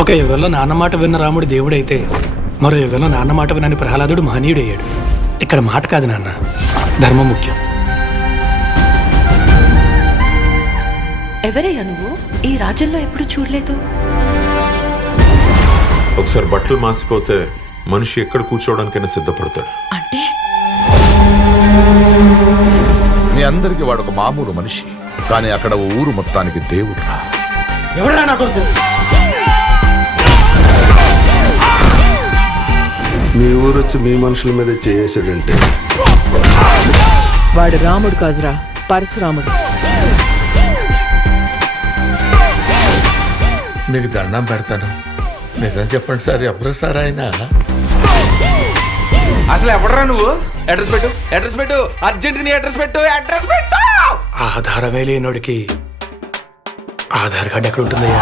ఒక యుగంలో నాన్న మాట విన్న రాముడు దేవుడైతే మరో యుగంలో నాన్న మాట వినని ప్రహ్లాదుడు మహనీయుడయ్యాడు. ఇక్కడ మాట కాదు నాన్న, ధర్మం ముఖ్యం. ఎవరయ్యా నువ్వు? ఈ రాజ్యంలో ఎప్పుడు చూడలేదు. ఒకసారి బట్టలు మాసిపోతే మనిషి ఎక్కడ కూర్చోవడానికైనా సిద్ధపడతాడు. అంటే మీ అందరికి వాడు ఒక మామూలు మనిషి, కానీ అక్కడ ఓ ఊరు మొత్తానికి దేవుడు. ఎవరా నా కొడుకు? మీ ఊరు వచ్చి మీ మనుషుల మీద చేసాడంటే వాడు రాముడు కాదురా, పరశురాముడు. మీకు దండం పెడతాను, నిజం చెప్పండి సార్, ఎవరు సార్ ఆయన? అసలు ఎవడరా నువ్వు? అడ్రస్ పెట్టు, అడ్రస్ పెట్టు, అర్జెంట్ నీ అడ్రస్ పెట్టు, అడ్రస్ పెట్టు. ఆధారమే లేనోడికి ఆధార్ కార్డు ఎక్కడ ఉంటుందయ్యా?